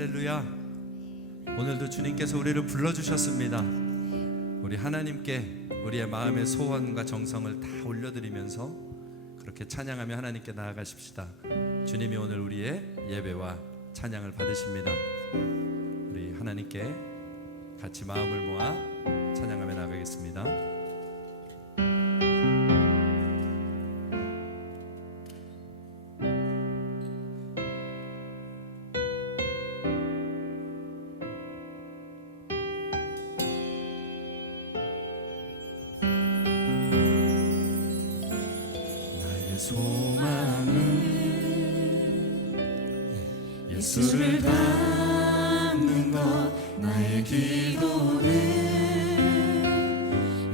할렐루야. 오늘도 주님께서 우리를 불러주셨습니다. 우리 하나님께 우리의 마음의 소원과 정성을 다 올려드리면서 그렇게 찬양하며 하나님께 나아가십시다. 주님이 오늘 우리의 예배와 찬양을 받으십니다. 우리 하나님께 같이 마음을 모아 찬양하며 나가겠습니다. 예수를 닮는 것 나의 기도는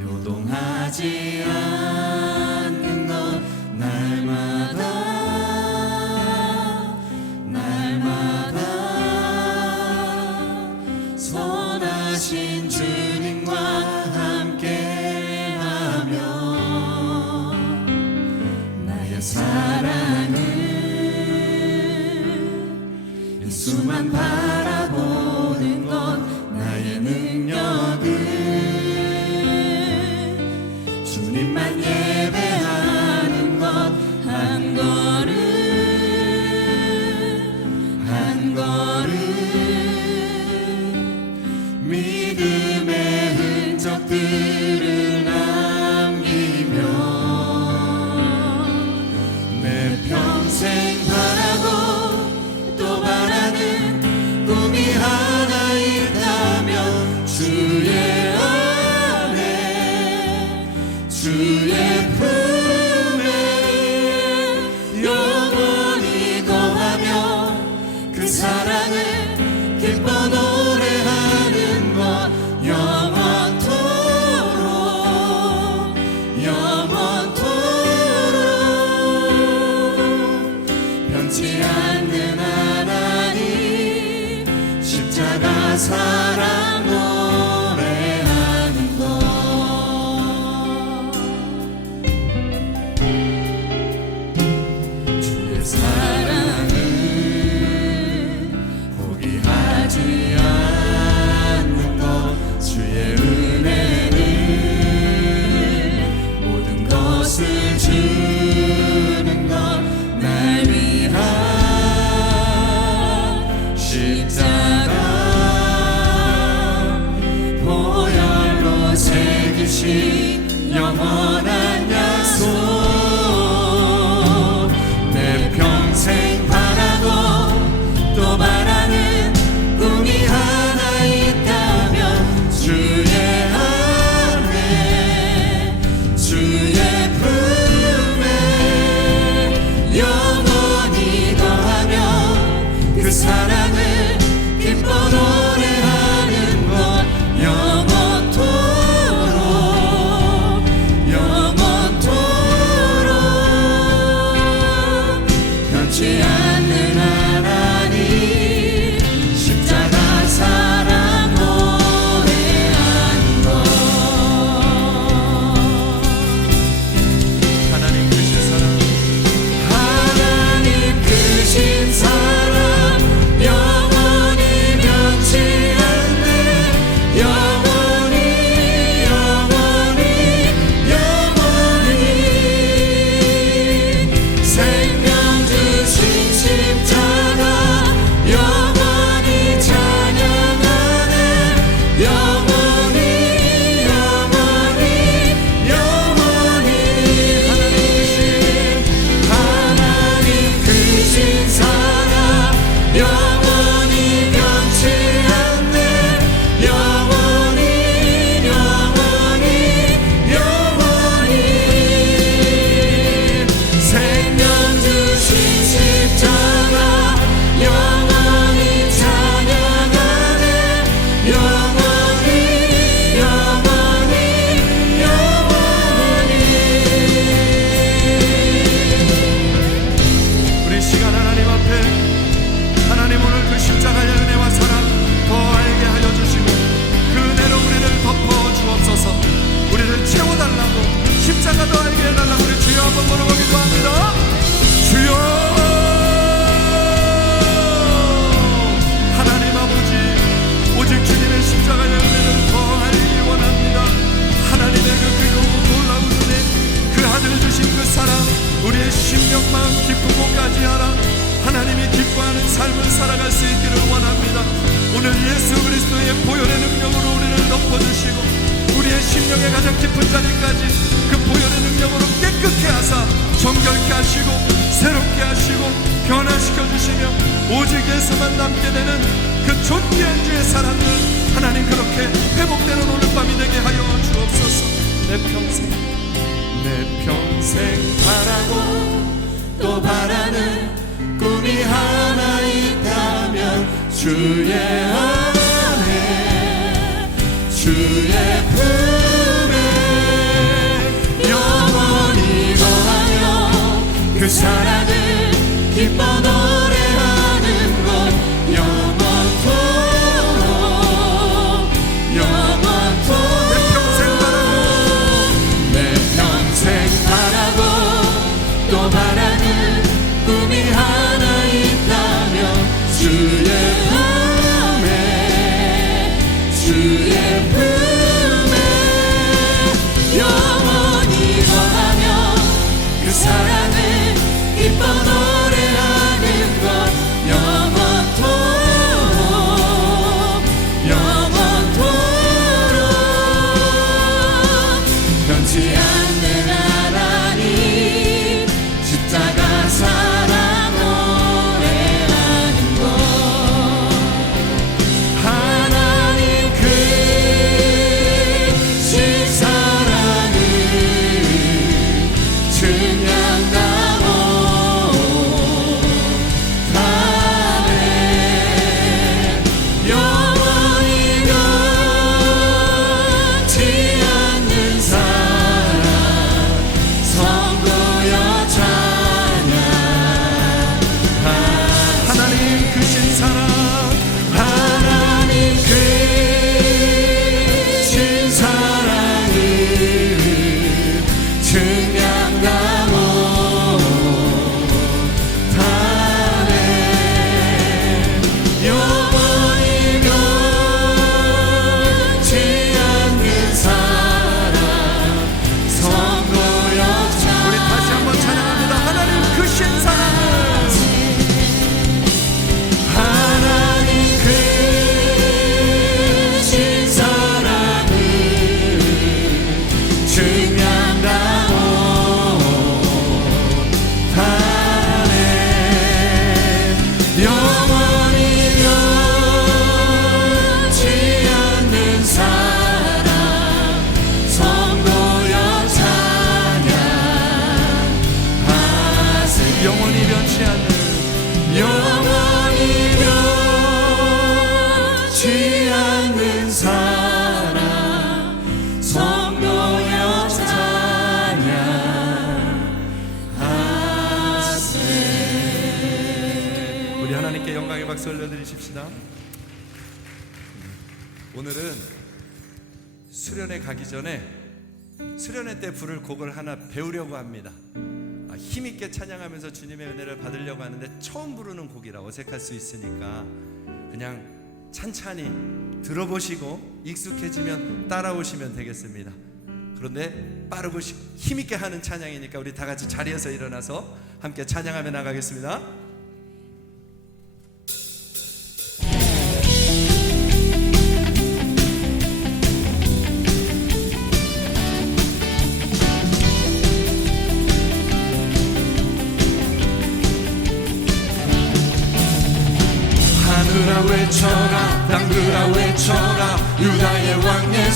요동하지 않는 영원한 Your 주의 안에 주의 품에 영원히 거하며 그 사랑 time. 수련회 가기 전에 수련회 때 부를 곡을 하나 배우려고 합니다. 아, 힘있게 찬양하면서 주님의 은혜를 받으려고 하는데 처음 부르는 곡이라 어색할 수 있으니까 그냥 찬찬히 들어보시고 익숙해지면 따라오시면 되겠습니다. 그런데 빠르고 힘있게 하는 찬양이니까 우리 다 같이 자리에서 일어나서 함께 찬양하며 나가겠습니다.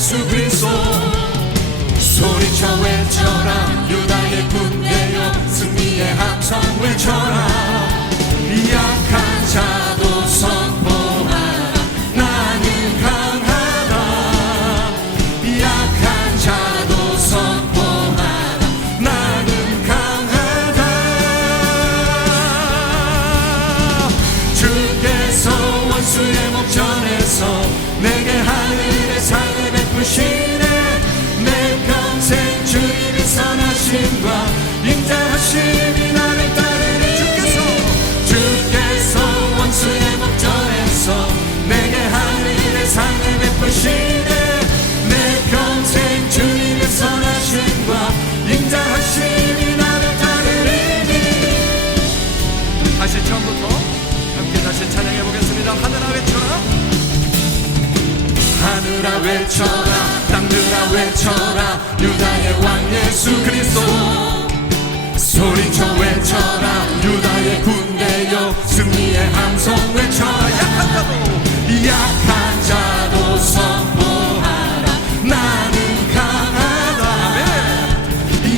예수 그리스도 소리쳐 외쳐라 유다의 군대여 승리의 합성 외쳐 외쳐라 유다의 왕 예수 그리스도. 소리쳐 외쳐라 유다의 군대여 승리의 함성 외쳐라 약한 자도 약한 자도 선포하라 나는 강하다.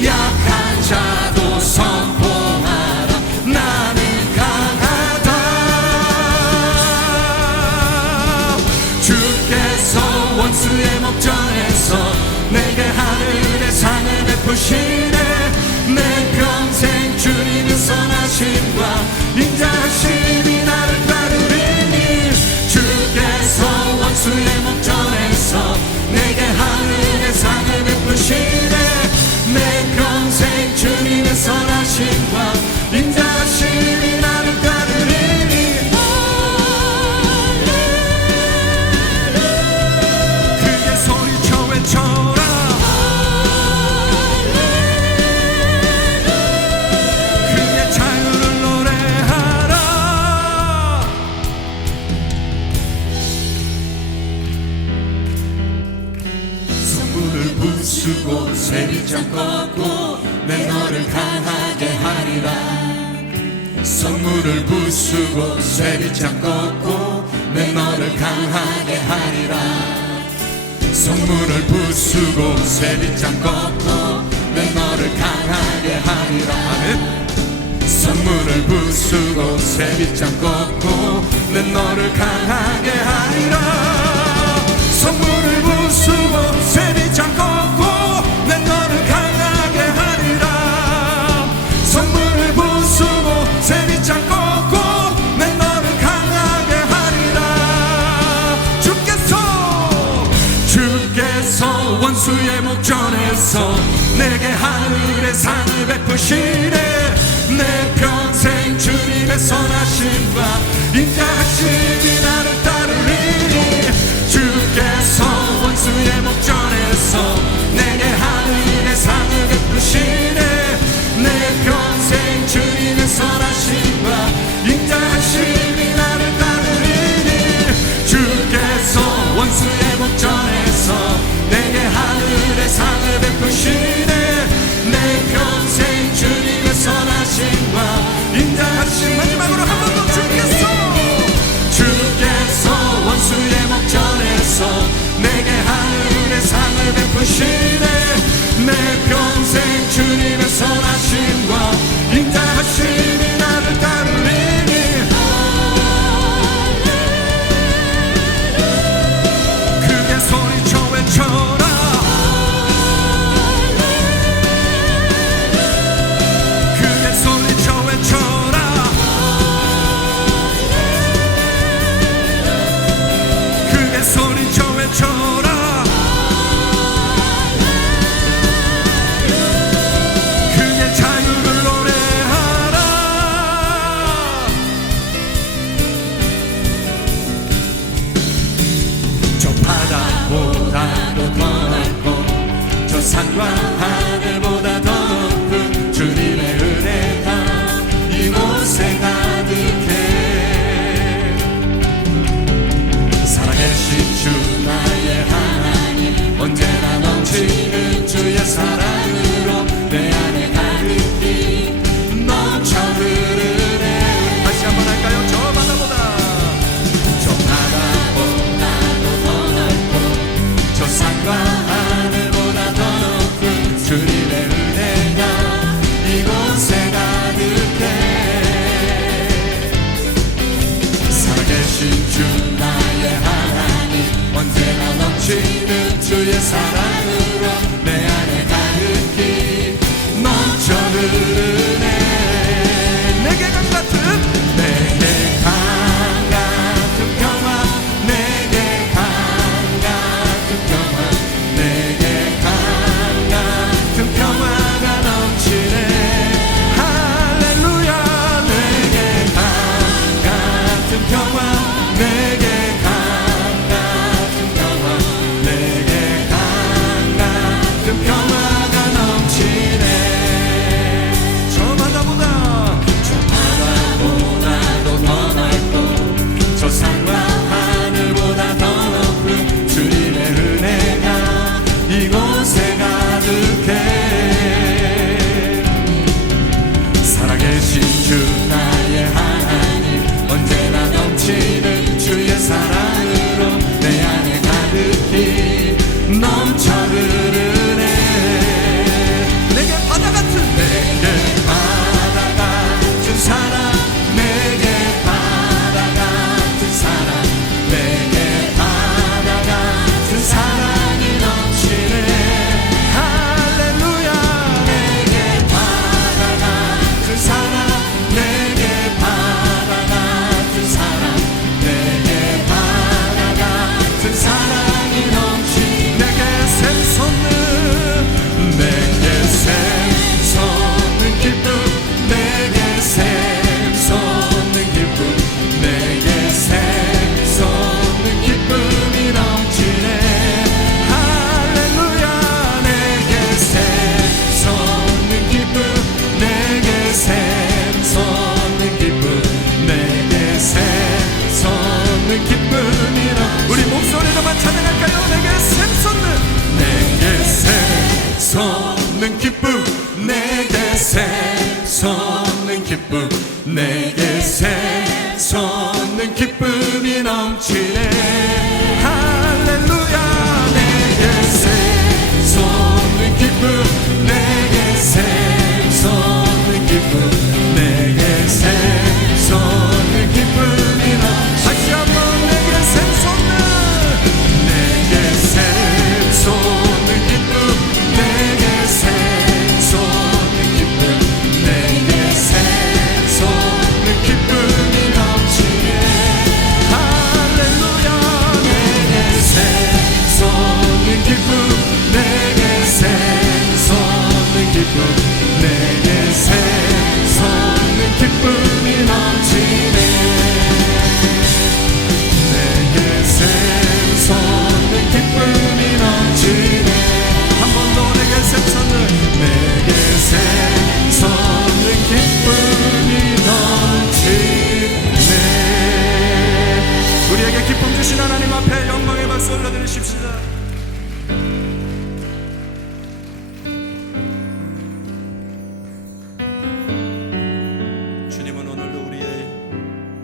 약한 자도 선포하라 나는 강하다. 주께서 원수의 내 평생 주님의 선하심과 인자하심이 나를 따르리니 주께서 원수의 목 세리장 꺾고 내 너를 강하게 하리라. 선물을 부수고 세리장 꺾고 내 너를 강하게 하리라. 선물을 부수고 세리장 꺾고 내 너를 강하게 하리라. 선물을 부수고 세비장 꺾고 내 너를 강하게 하리라. 선물을 부수고 세비장 꺾고 machine. 우리 목소리로만 찬양할까요? 내게 샘솟는 내게 샘솟는 기쁨 내게 샘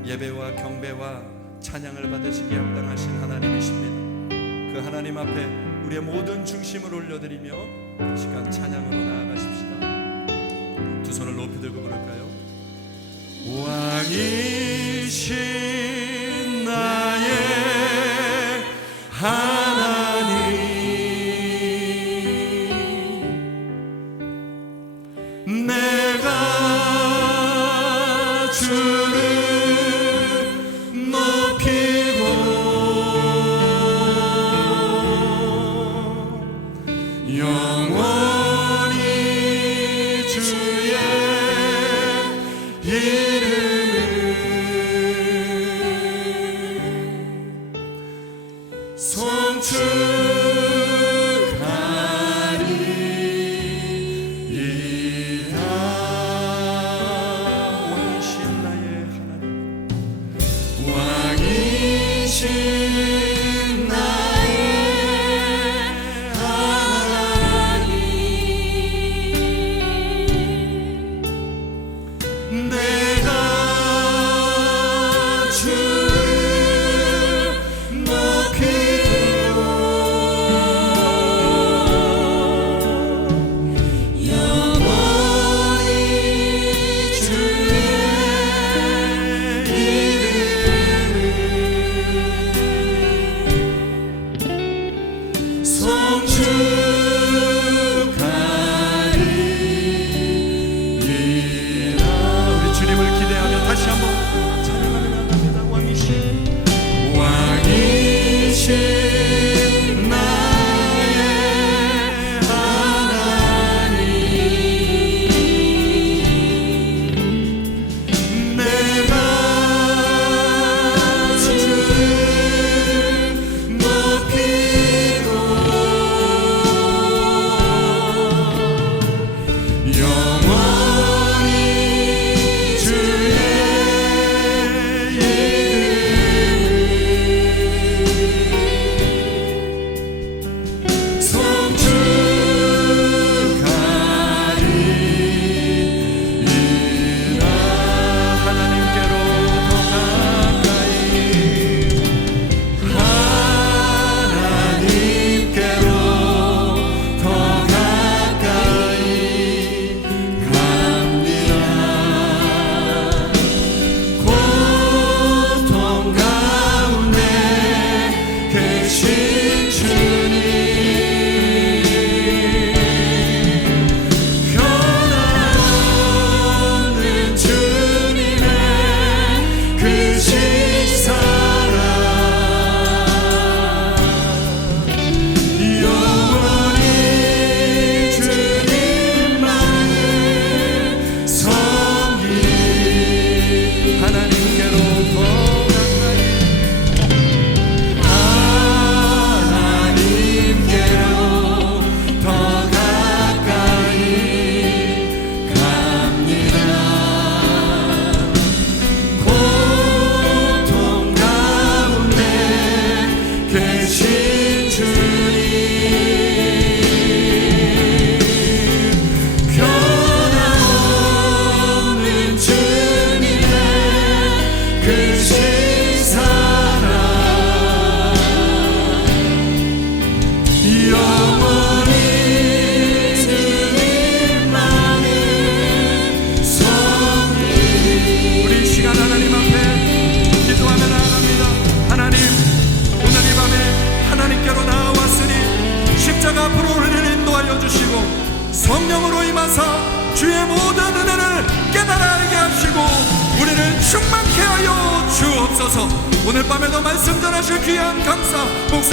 예배와 경배와 찬양을 받으시기에 합당하신 하나님이십니다. 그 하나님 앞에 우리의 모든 중심을 올려드리며 시간 찬양으로 나아가십시다. 두 손을 높이 들고 부를까요? 왕이신 Yeah.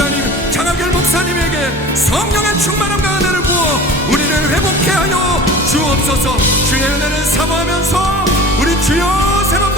하나님 장학결 목사님에게 성령의 충만함과 은혜를 부어 우리를 회복해 하여 주옵소서. 주의 은혜를 사모하면서 우리 주여 새롭